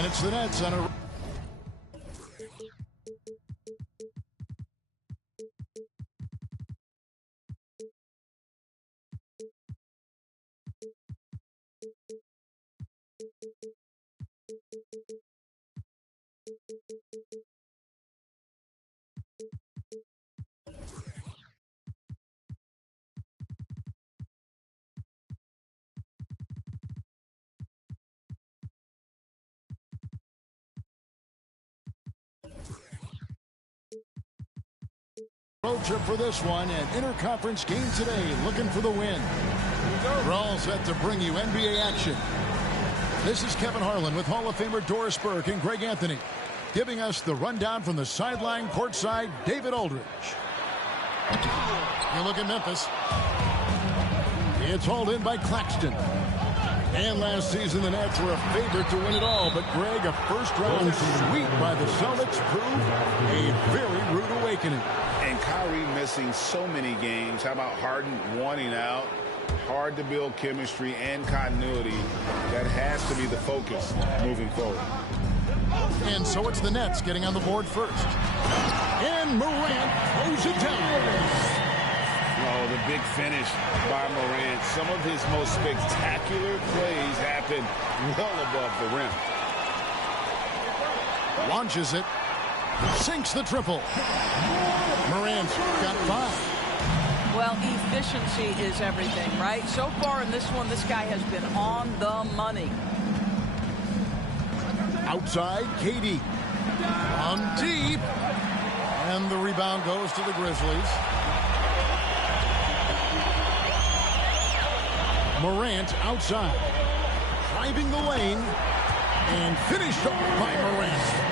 And it's the Nets on a... road trip for this one, an interconference game today, looking for the win. We're all set to bring you NBA action. This is Kevin Harlan with Hall of Famer Doris Burke and Greg Anthony, giving us the rundown from the sideline courtside, David Aldridge. You look at Memphis. It's hauled in by Claxton. And last season, the Nets were a favorite to win it all. But, Greg, a first-round sweep by the Celtics proved a very rude awakening. And Kyrie missing so many games. How about Harden wanting out? Hard to build chemistry and continuity. That has to be the focus moving forward. And so it's the Nets getting on the board first. And Morant throws it down. Oh, the big finish by Morant. Some of his most spectacular plays happen well above the rim. Launches it. Sinks the triple. Morant's got 5. Well, efficiency is everything, right? So far in this one, this guy has been on the money. Outside, KD. On deep. And the rebound goes to the Grizzlies. Morant outside. Driving the lane. And finished off by Morant.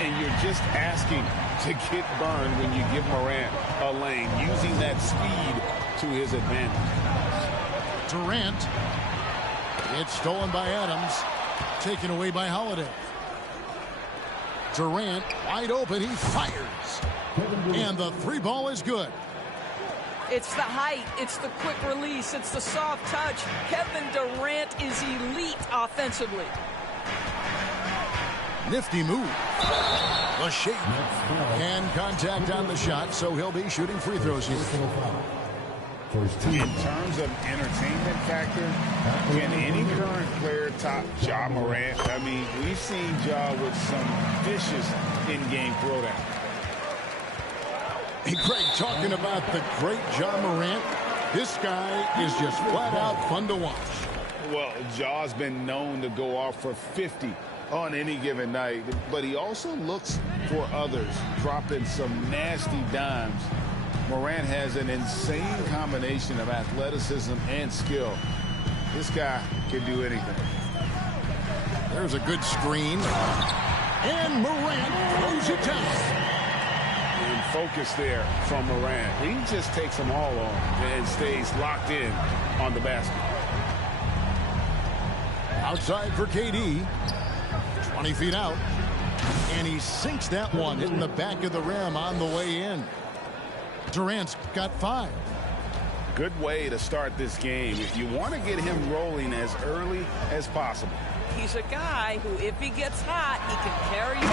And you're just asking to get burned when you give Morant a lane, using that speed to his advantage. Durant. It's stolen by Adams. Taken away by Holiday. Durant wide open. He fires. And the 3 ball is good. It's the height. It's the quick release. It's the soft touch. Kevin Durant is elite offensively. Nifty move. The shape. And contact on the shot, so he'll be shooting free throws here. In terms of entertainment factor, can any current player top Ja Morant? I mean, we've seen Ja with some vicious in-game throwdown. Hey, Greg, talking about the great Ja Morant, this guy is just flat out fun to watch. Well, Ja's been known to go off for 50 on any given night, but he also looks for others, dropping some nasty dimes. Morant has an insane combination of athleticism and skill. This guy can do anything. There's a good screen. And Morant throws it down. And focus there from Morant. He just takes them all on and stays locked in on the basket. Outside for KD. 20 feet out. And he sinks that one, hitting the back of the rim on the way in. Durant's got 5. Good way to start this game. If you want to get him rolling as early as possible. He's a guy who, if he gets hot, he can carry you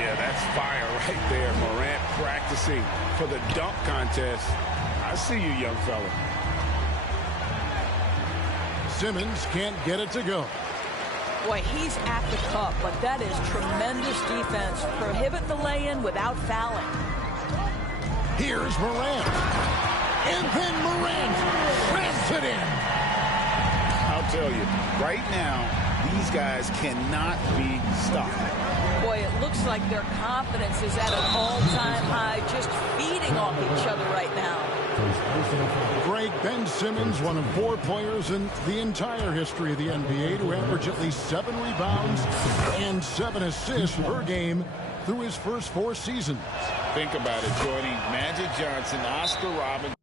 Yeah, that's fire right there. Morant practicing for the dunk contest. I see you, young fella. Simmons can't get it to go. Boy, he's at the cup, but that is tremendous defense. Prohibit the lay-in without fouling. Here's Morant. And then Morant grabs it in. I'll tell you, right now, these guys cannot be stopped. Boy, it looks like their confidence is at an all-time high, just feeding off each other right now. Greg, Ben Simmons, one of 4 players in the entire history of the NBA to average at least 7 rebounds and 7 assists per game through his first 4 seasons. Think about it, joining Magic Johnson, Oscar Robertson.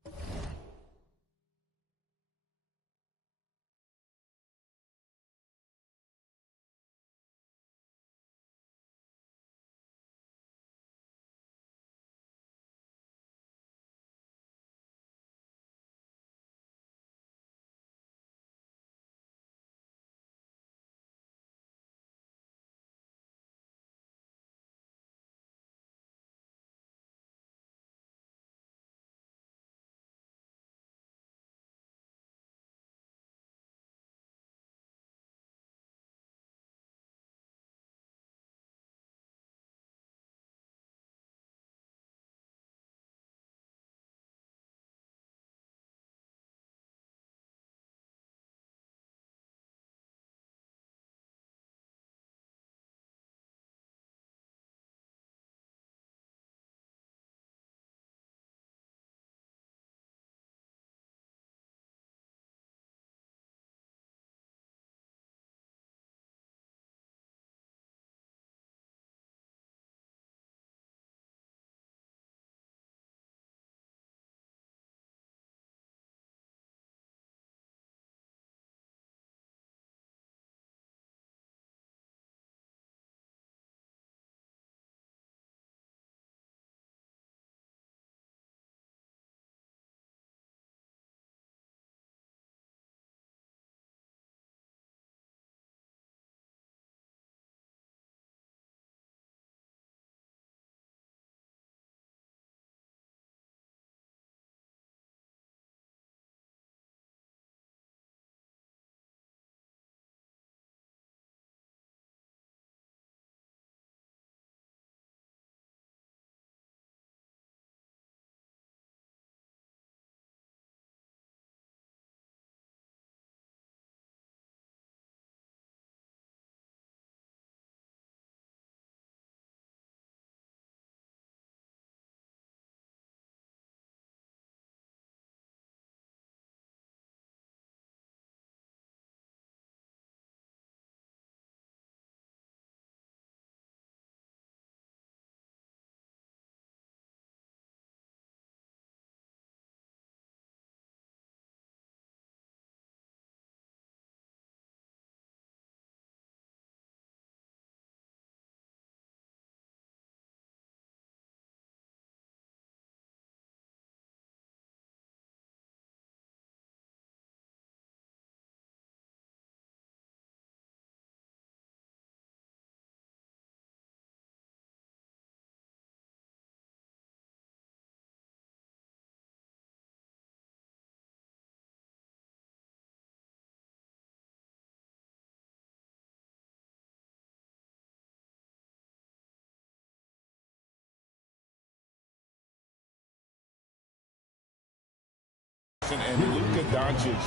and Luka Doncic.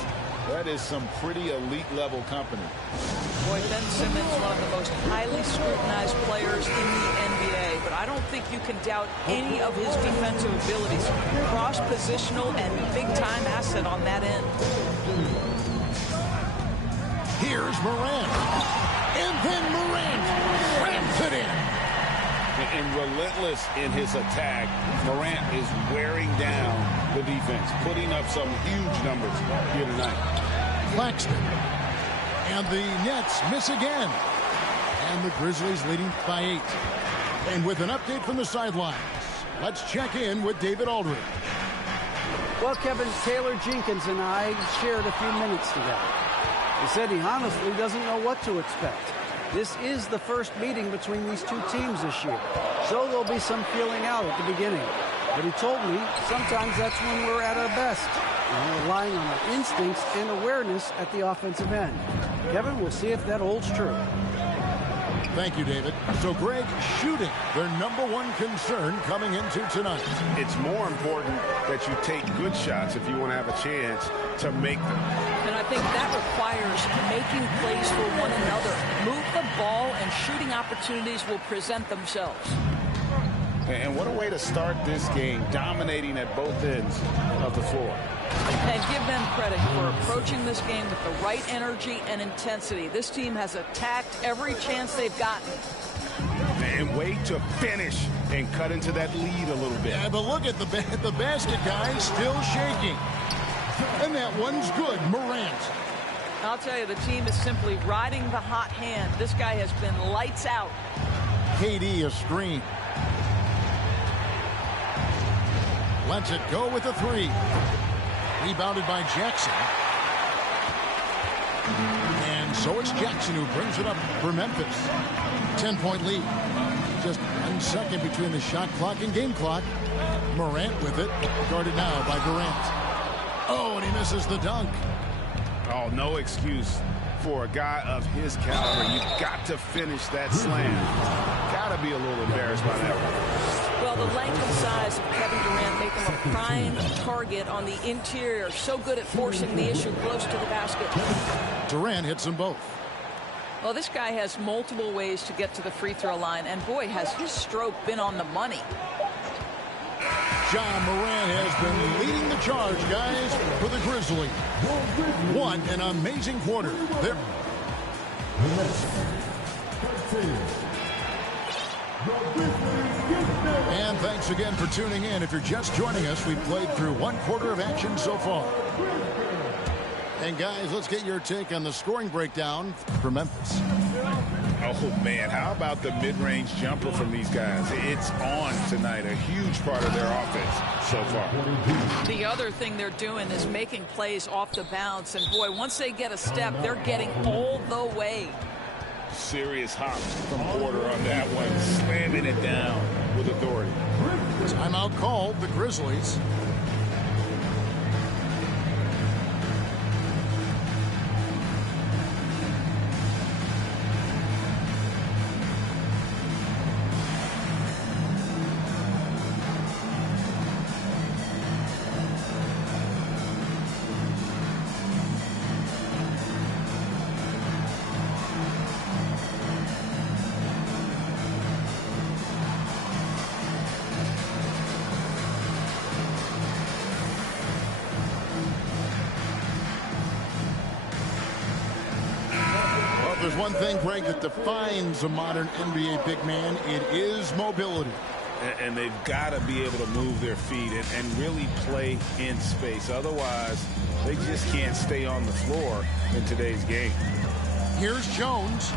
That is some pretty elite level company. Boy, Ben Simmons, one of the most highly scrutinized players in the NBA, but I don't think you can doubt any of his defensive abilities. Cross-positional and big-time asset on that end. Here's Morant. And then Morant ramps it in. And relentless in his attack, Morant is wearing down the defense, putting up some huge numbers here tonight. Claxton. And the Nets miss again. And the Grizzlies leading by 8. And with an update from the sidelines, let's check in with David Aldridge. Well, Kevin, Taylor Jenkins and I shared a few minutes together. He said he honestly doesn't know what to expect. This is the first meeting between these two teams this year, so there'll be some feeling out at the beginning. But he told me sometimes that's when we're at our best, and we're relying on our instincts and awareness at the offensive end. Kevin, we'll see if that holds true. Thank you, David. So, Greg, shooting, their #1 concern coming into tonight. It's more important that you take good shots if you want to have a chance to make them. And I think that requires making plays for one another. Move the ball and shooting opportunities will present themselves. And what a way to start this game, dominating at both ends of the floor. And give them credit for approaching this game with the right energy and intensity. This team has attacked every chance they've gotten. And wait to finish and cut into that lead a little bit. Yeah, but look at the basket guy still shaking. And that one's good, Morant. I'll tell you, the team is simply riding the hot hand. This guy has been lights out. KD a screen. Lets it go with a 3. Rebounded by Jackson. And so it's Jackson who brings it up for Memphis. 10-point lead. Just 1 second between the shot clock and game clock. Morant with it. Guarded now by Durant. Oh, and he misses the dunk. Oh, no excuse for a guy of his caliber. You've got to finish that slam. Got to be a little embarrassed by that one. Well, the length and size of Kevin Durant make him a prime target on the interior. So good at forcing the issue close to the basket. Durant hits them both. Well, this guy has multiple ways to get to the free throw line, and boy, has his stroke been on the money. John Morant has been leading the charge, guys, for the Grizzlies. What an amazing quarter. They're... And thanks again for tuning in. If you're just joining us, we've played through 1 quarter of action so far. And guys, let's get your take on the scoring breakdown for Memphis. Oh, man, how about the mid-range jumper from these guys? It's on tonight, a huge part of their offense so far. The other thing they're doing is making plays off the bounce. And, boy, once they get a step, they're getting all the way. Serious hops from Porter on that one, slamming it down with authority. Timeout called, the Grizzlies. There's one thing, Greg, that defines a modern NBA big man. It is mobility. And they've got to be able to move their feet and really play in space. Otherwise, they just can't stay on the floor in today's game. Here's Jones.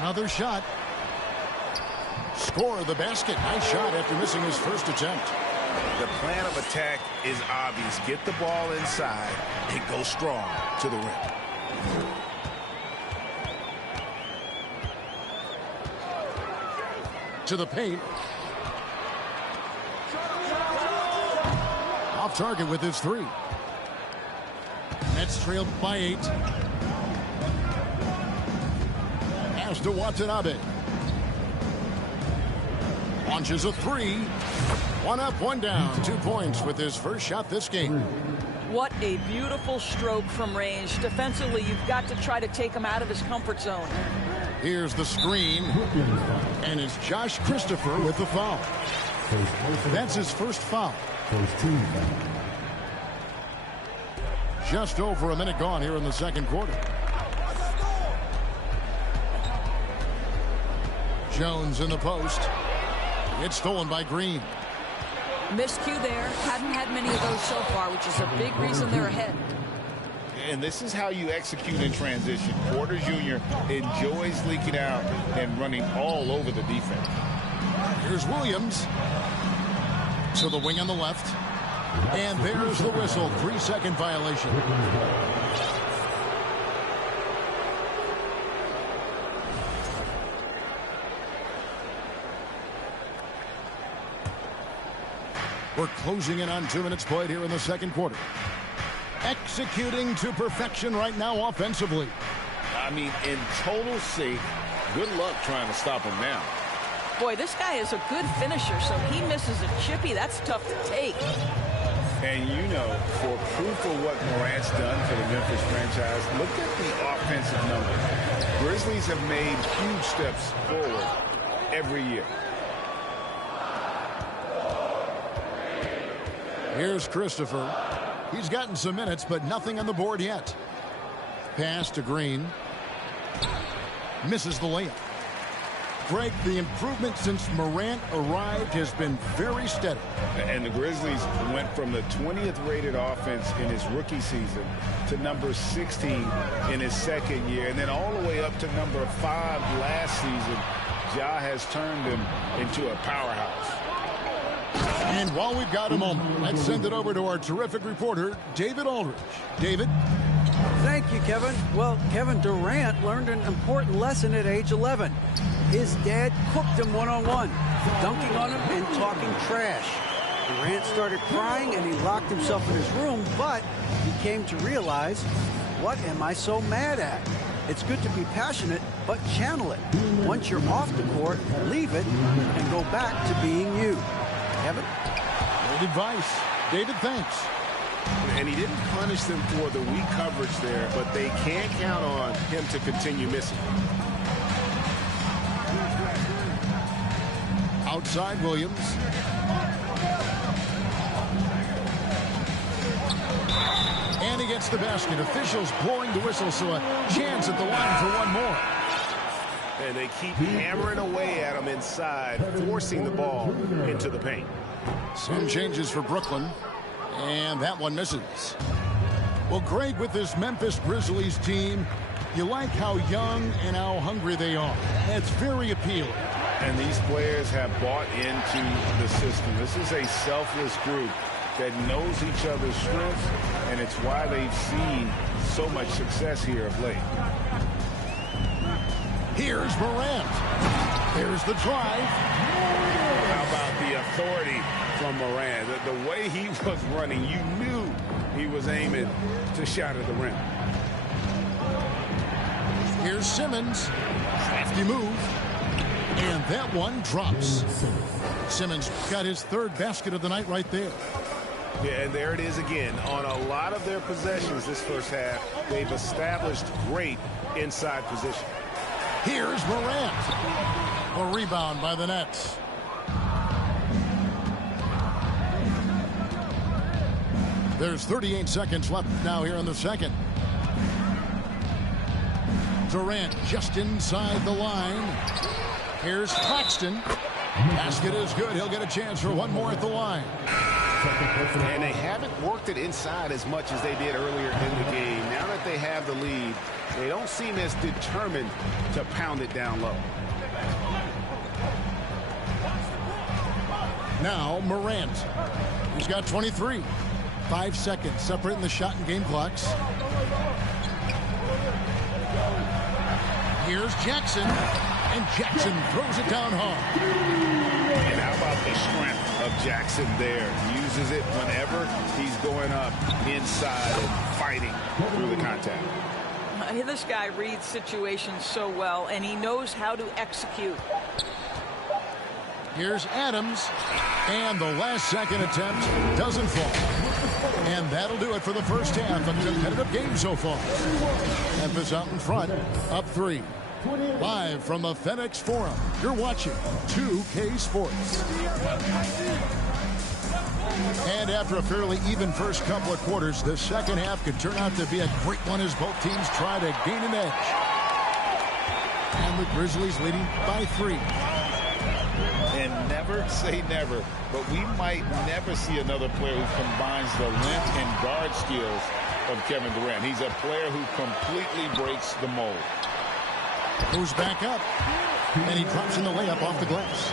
Another shot. Score the basket. Nice shot after missing his first attempt. The plan of attack is obvious. Get the ball inside and go strong to the rim. To the paint. Off target with his 3. Nets trailed by 8. Pass to Watanabe. Launches a 3. One up, one down. 2 points with his first shot this game. What a beautiful stroke from range. Defensively, you've got to try to take him out of his comfort zone. Here's the screen. And it's Josh Christopher with the foul. That's his first foul. Just over a minute gone here in the second quarter. Jones in the post. It's stolen by Green. Miscue there. Hadn't had many of those so far, which is a big reason they're ahead. And this is how you execute in transition. Porter Jr. enjoys leaking out and running all over the defense. Here's Williams. To the wing on the left. And there's the whistle. 3-second violation. We're closing in on 2 minutes played here in the second quarter. Executing to perfection right now offensively. I mean, in total sync. Good luck trying to stop him now. Boy, this guy is a good finisher, so he misses a chippy. That's tough to take. And you know, for proof of what Morant's done for the Memphis franchise, look at the offensive numbers. Grizzlies have made huge steps forward every year. Here's Christopher. He's gotten some minutes, but nothing on the board yet. Pass to Green. Misses the layup. Greg, the improvement since Morant arrived has been very steady. And the Grizzlies went from the 20th rated offense in his rookie season to number 16 in his second year, and then all the way up to number 5 last season. Ja has turned him into a powerhouse. And while we've got a moment, let's send it over to our terrific reporter, David Aldridge. David? Thank you, Kevin. Well, Kevin Durant learned an important lesson at age 11. His dad cooked him one-on-one, dunking on him and talking trash. Durant started crying and he locked himself in his room, but he came to realize, what am I so mad at? It's good to be passionate, but channel it. Once you're off the court, leave it and go back to being you. Kevin? Great advice. David, thanks. And he didn't punish them for the weak coverage there, but they can't count on him to continue missing. Outside Williams. And he gets the basket. Officials blowing the whistle, so a chance at the line for one more. And they keep hammering away at him inside, forcing the ball into the paint. Some changes for Brooklyn. And that one misses. Well, Greg, with this Memphis Grizzlies team, you like how young and how hungry they are. It's very appealing. And these players have bought into the system. This is a selfless group that knows each other's strengths, and it's why they've seen so much success here of late. Here's Morant. There's the drive. How about the authority from Morant? The way he was running, you knew he was aiming to shot at the rim. Here's Simmons. Crafty move. And that one drops. Simmons got his third basket of the night right there. Yeah, and there it is again. On a lot of their possessions this first half, they've established great inside position. Here's Morant. A rebound by the Nets. There's 38 seconds left now here in the second. Durant just inside the line. Here's Claxton. Basket is good. He'll get a chance for one more at the line. And they haven't worked it inside as much as they did earlier in the game. Now that they have the lead, they don't seem as determined to pound it down low. Now Morant. He's got 23. 5 seconds separating the shot and game clocks. Here's Jackson. And Jackson throws it down hard. And how about the strength of Jackson there? Uses it whenever he's going up inside and fighting through the contact. This guy reads situations so well, and he knows how to execute. Here's Adams. And the last-second attempt doesn't fall. And that'll do it for the first half. A competitive game so far. Memphis out in front, up 3. Live from the FedEx Forum, you're watching 2K Sports. And after a fairly even first couple of quarters, the second half could turn out to be a great one as both teams try to gain an edge. And the Grizzlies leading by 3. And never say never, but we might never see another player who combines the length and guard skills of Kevin Durant. He's a player who completely breaks the mold. Moves back up, and he drops in the layup off the glass.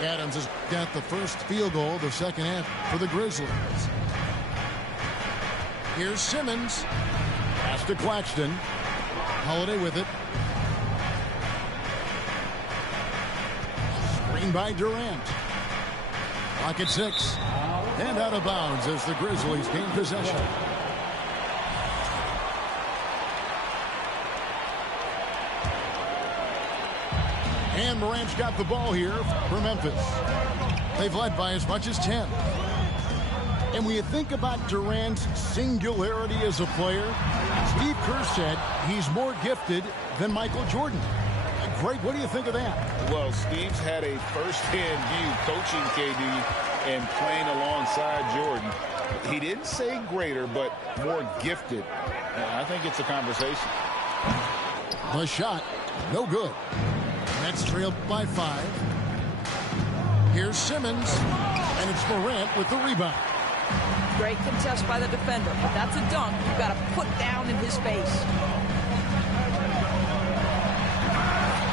Adams has got the first field goal of the second half for the Grizzlies. Here's Simmons. Pass to Claxton. Holiday with it. Screen by Durant. Clock at 6. And out of bounds as the Grizzlies gain possession. And Morant's got the ball here for Memphis. They've led by as much as 10. And when you think about Durant's singularity as a player, Steve Kerr said he's more gifted than Michael Jordan. Greg, what do you think of that? Well, Steve's had a first-hand view coaching KD and playing alongside Jordan. He didn't say greater, but more gifted. And I think it's a conversation. The shot, no good. Nets trailed by 5. Here's Simmons, and it's Morant with the rebound. Great contest by the defender, but that's a dunk you've got to put down in his face.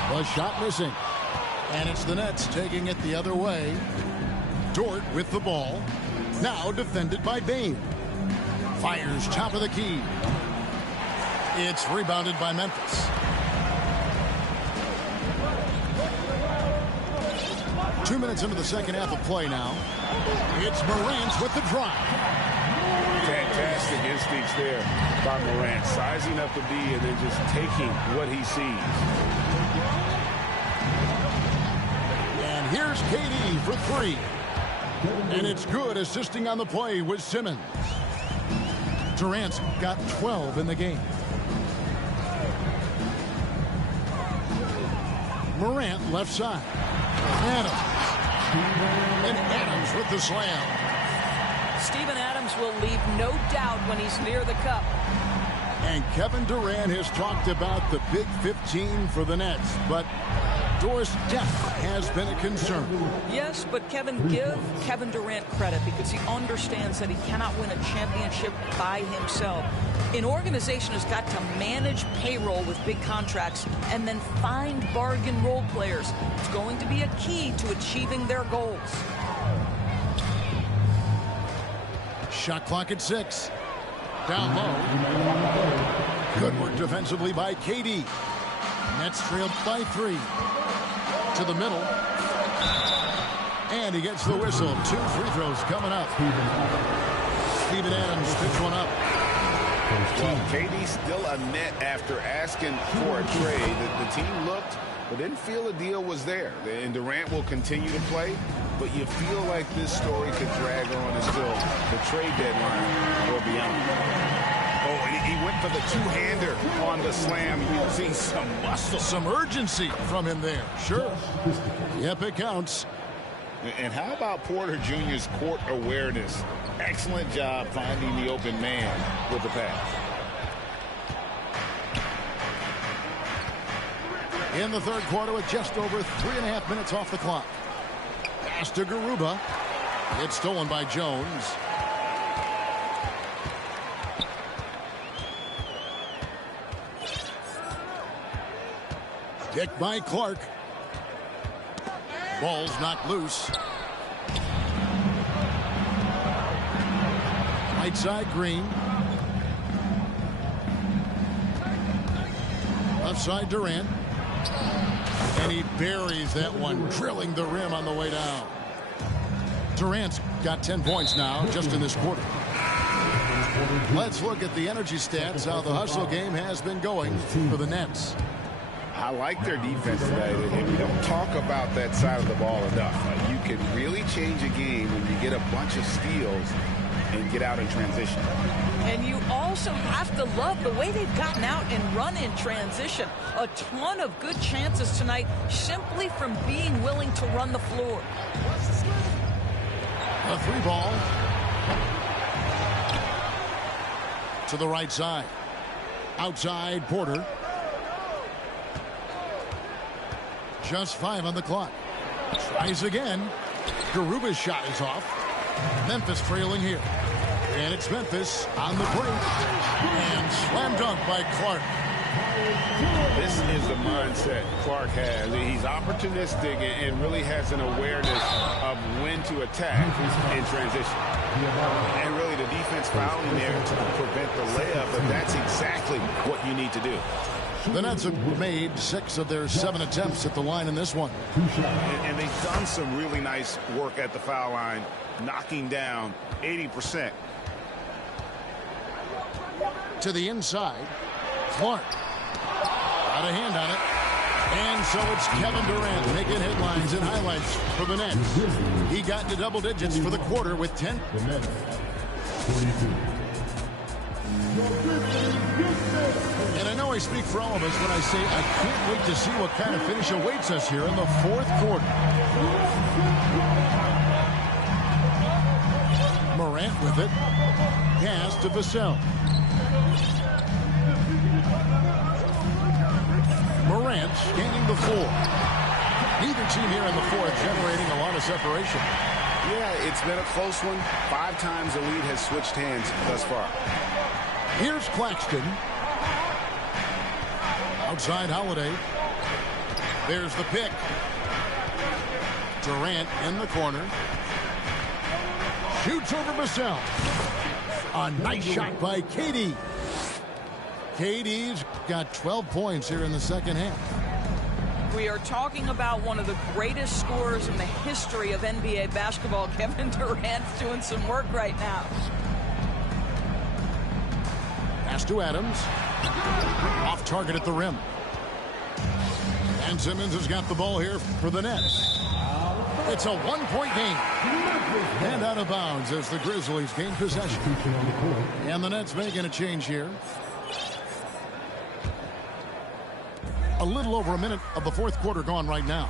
The shot missing, and it's the Nets taking it the other way. Dort with the ball, now defended by Bane. Fires top of the key. It's rebounded by Memphis. 2 minutes into the second half of play now. It's Morant with the drive. Fantastic instincts there by Morant. Sizing up the D and then just taking what he sees. And here's KD for 3. And it's good, assisting on the play with Simmons. Durant's got 12 in the game. Morant left side. Adams. And Adams with the slam. Steven Adams will leave no doubt when he's near the cup. And Kevin Durant has talked about the Big 15 for the Nets, but Doris' depth has been a concern. Yes, but give Kevin Durant credit because he understands that he cannot win a championship by himself. An organization has got to manage payroll with big contracts and then find bargain role players. It's going to be a key to achieving their goals. Shot clock at 6. Down low. Good work defensively by KD. Nets trailed by 3. To the middle. And he gets the whistle. 2 free throws coming up. Steven Adams picks one up. Well, KD still a net after asking for a trade. The team looked but didn't feel a deal was there. And Durant will continue to play, but you feel like this story could drag on until the trade deadline or beyond. Oh, and he went for the two-hander on the slam using some muscle. Some urgency from him there. Sure. Yep, it counts. And how about Porter Jr.'s court awareness? Excellent job finding the open man with the pass. In the third quarter with just over 3.5 minutes off the clock. Pass to Garuba. It's stolen by Jones. Kick by Clark. Ball's knocked loose. Right side, Green. Left side, Durant. And he buries that one, drilling the rim on the way down. Durant's got 10 points now just in this quarter. Let's look at the energy stats, how the hustle game has been going for the Nets. I like their defense today, and we don't talk about that side of the ball enough. You can really change a game when you get a bunch of steals and get out in transition. And you also have to love the way they've gotten out and run in transition. A ton of good chances tonight simply from being willing to run the floor. A 3 ball. To the right side. Outside, Porter. Just 5 on the clock. Tries again. Garuba's shot is off. Memphis trailing here. And it's Memphis on the break. And slam dunk by Clark. This is the mindset Clark has. He's opportunistic and really has an awareness of when to attack in transition. And really the defense fouling there to prevent the layup, but that's exactly what you need to do. The Nets have made 6 of their 7 attempts at the line in this one. And they've done some really nice work at the foul line, knocking down 80%. To the inside. Clark. Got a hand on it. And so it's Kevin Durant making headlines and highlights for the Nets. He got into double digits for the quarter with 10. The Nets, 42. And I know I speak for all of us when I say I can't wait to see what kind of finish awaits us here in the 4th quarter. Morant with it. Pass to Vassell. Morant scanning the floor. Neither team here in the 4th generating a lot of separation. Yeah, it's been a close one. 5 times the lead has switched hands thus far. Here's Claxton. Outside Holiday. There's the pick. Durant in the corner. Shoots over Vassell. A nice shot by KD. KD's got 12 points here in the second half. We are talking about one of the greatest scorers in the history of NBA basketball. Kevin Durant's doing some work right now. Pass to Adams. Off target at the rim. And Simmons has got the ball here for the Nets. It's a 1-point game. And out of bounds as the Grizzlies gain possession. And the Nets making a change here. A little over a minute of the 4th quarter gone right now.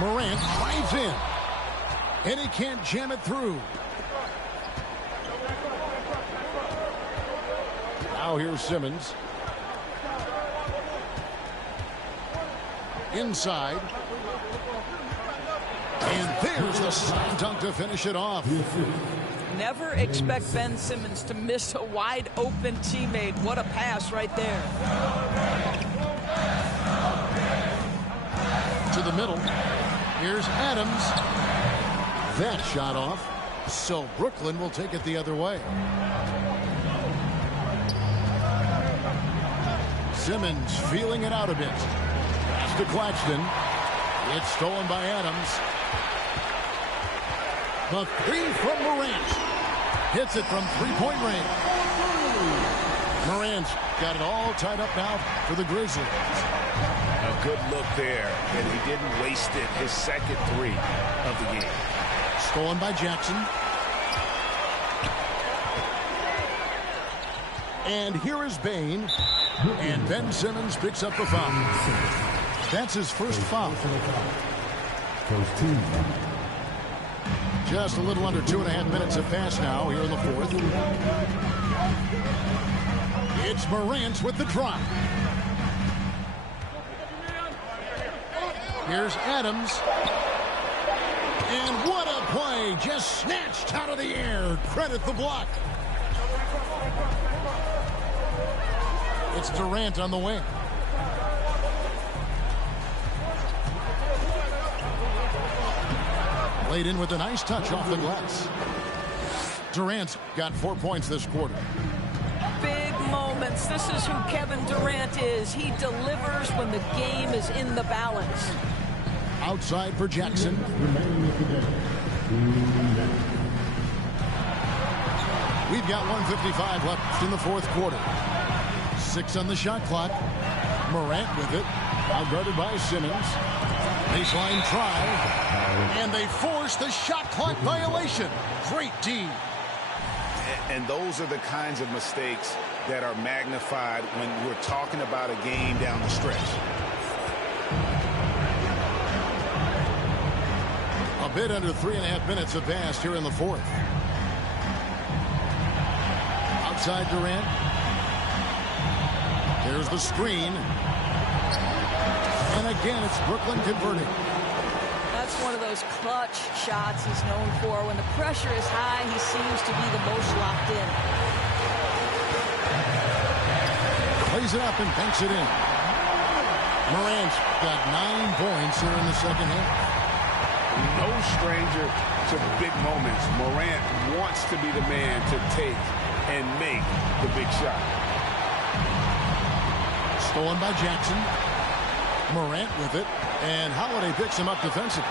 Morant drives in. And he can't jam it through. Now here's Simmons. Inside. And there's the slam dunk to finish it off. Never expect Ben Simmons to miss a wide open teammate. What a pass right there. To the middle. Here's Adams. That shot off. So Brooklyn will take it the other way. Simmons feeling it out a bit. Pass to Claxton. It's stolen by Adams. The 3 from Morant. Hits it from 3-point range. Morant's got it all tied up now for the Grizzlies. A good look there, and he didn't waste it. His second 3 of the game. Stolen by Jackson. And here is Bane. And Ben Simmons picks up the foul. That's his first foul. First team. Just a little under 2.5 minutes have passed now here in the 4th. It's Morant with the drop. Here's Adams. And what a play. Just snatched out of the air. Credit the block. It's Durant on the wing. Laid in with a nice touch off the glass. Durant's got 4 points this quarter. Big moments. This is who Kevin Durant is. He delivers when the game is in the balance. Outside for Jackson. We've got 1:55 left in the 4th quarter. 6 on the shot clock. Morant with it. Out guarded by Simmons. Baseline try. And they force the shot clock violation. Great D. And those are the kinds of mistakes that are magnified when we're talking about a game down the stretch. A bit under 3.5 minutes have passed here in the fourth. Outside Durant. Here's the screen. And again, it's Brooklyn converting. That's one of those clutch shots he's known for. When the pressure is high, he seems to be the most locked in. Plays it up and banks it in. Morant's got 9 points here in the second half. No stranger to big moments. Morant wants to be the man to take and make the big shot. Stolen by Jackson. Morant with it. And Holiday picks him up defensively.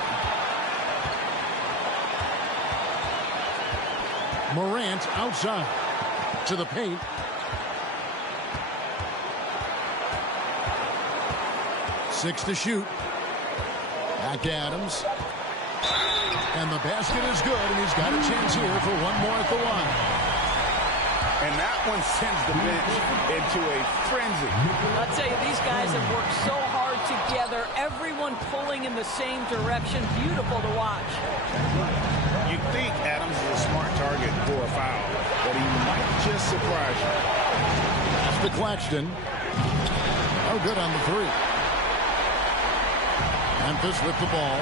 Morant outside to the paint. Six to shoot. Back to Adams. And the basket is good, and he's got a chance here for one more at the line. And that one sends the bench into a frenzy. I'll tell you, these guys have worked so hard together. Everyone pulling in the same direction. Beautiful to watch. You think Adams is a smart target for a foul, but he might just surprise you. To Claxton. Oh, good on the three. Memphis with the ball.